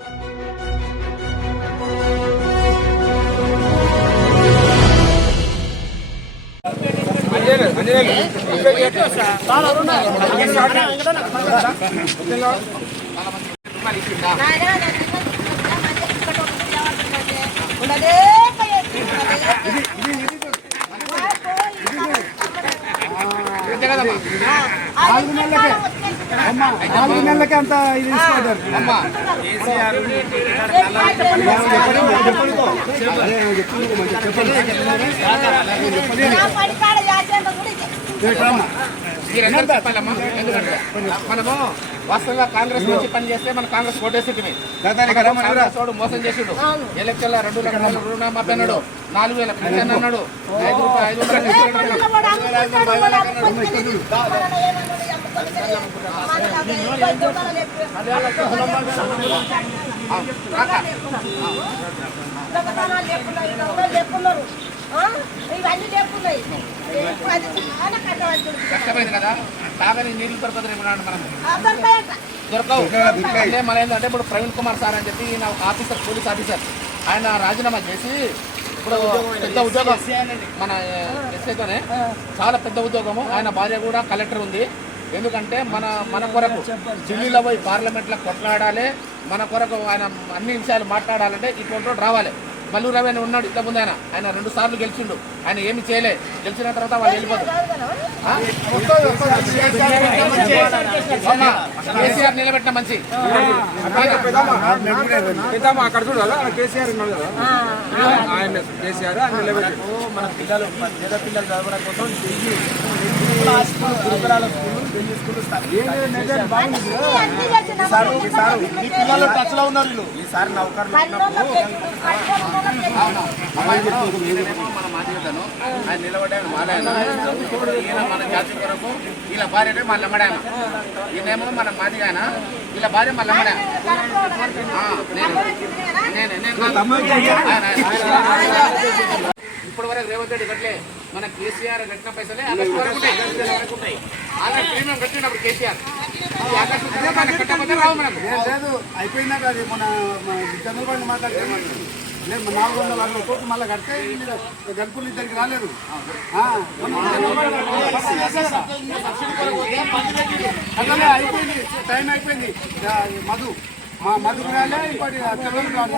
ఇది నాలుగు నెలలకే అంత ఇది తీసుకోవద్దు మీరందరూ చెప్పాలమ్మా. ఎందుకంటే మనము వాస్తవంగా కాంగ్రెస్ నుంచి పని చేస్తే మన కాంగ్రెస్ కాంగ్రెస్ వాడు మోసం చేసిండు ఎలక్షన్లో రెండు లక్షల రుణమాఫీ అన్నాడు నాలుగు వేల పెన్షన్ అన్నాడు ఐదు రూపాయలు ఐదు ఇవన్నీ కష్టమైంది కదా తాగని నీళ్ళు దొరకదు మనం దొరకాయట దొరకవు. అంటే మన ఏంటంటే ఇప్పుడు ప్రవీణ్ కుమార్ సార్ అని చెప్పి ఈయన ఆఫీసర్ పోలీస్ ఆఫీసర్. ఆయన రాజీనామా చేసి ఇప్పుడు పెద్ద ఉద్యోగం మన ఎస్ఐతోనే చాలా పెద్ద ఉద్యోగము. ఆయన భార్య కూడా కలెక్టర్ ఉంది. ఎందుకంటే మన మన కొరకు ఢిల్లీలో పోయి పార్లమెంట్లో కొట్లాడాలి. మన కొరకు ఆయన అన్ని విషయాలు మాట్లాడాలంటే ఇటువంటి రావాలి. మల్లు రవి అని ఉన్నాడు ఇంత ముందు ఆయన ఆయన రెండు సార్లు గెలిచిండు ఆయన ఏమి చేయలే గెలిచిన తర్వాత వాళ్ళు వెళ్ళిపోతారు కేసీఆర్ నిలబెట్టిన మంచి అక్కడ చూడు కదా కేసీఆర్ ఉన్నాడు కదా ఆయన కేసీఆర్ ఆయన నిలబెట్టి మన పిల్లలు పేద పిల్లలు చదవడం కోసం గురుకులాల స్కూల్ ఢిల్లీ స్కూల్ ఈసారి ఈసారి ఈ పిల్లలు టచ్లో ఉన్నారు వీళ్ళు ఈసారి నౌకర్లు మన మాదిగతను ఆయన నిలబడ్డాడు మాలాయన ఈయన మన జాతి కొరకు వీళ్ళ భార్య మన లమ్మడాయన ఈయనేమో మన మాదిగాయన వీళ్ళ భార్య మన లమ్మడాయన నేను నేను ఇప్పటి వరకు రేవంత్ రెడ్డి కట్టలే. మన కేసీఆర్ కట్టిన పైసలే ఆగస్టు వరకు ఉంటాయి. ఆగస్టు ప్రీమియం కట్టినప్పుడు కేసీఆర్. లేదు అయిపోయినాక అది మన చంద్రబాబు మాట్లాడితే లేదు నాలుగు వందల అరవై కోట్లు మళ్ళీ కడితే వీళ్ళు గడుపులు ఇద్దరికి రాలేదు. అట్లనే అయిపోయింది. టైం అయిపోయింది. మధు మా మధు రాలే ఇంకోటి చంద్రబాబు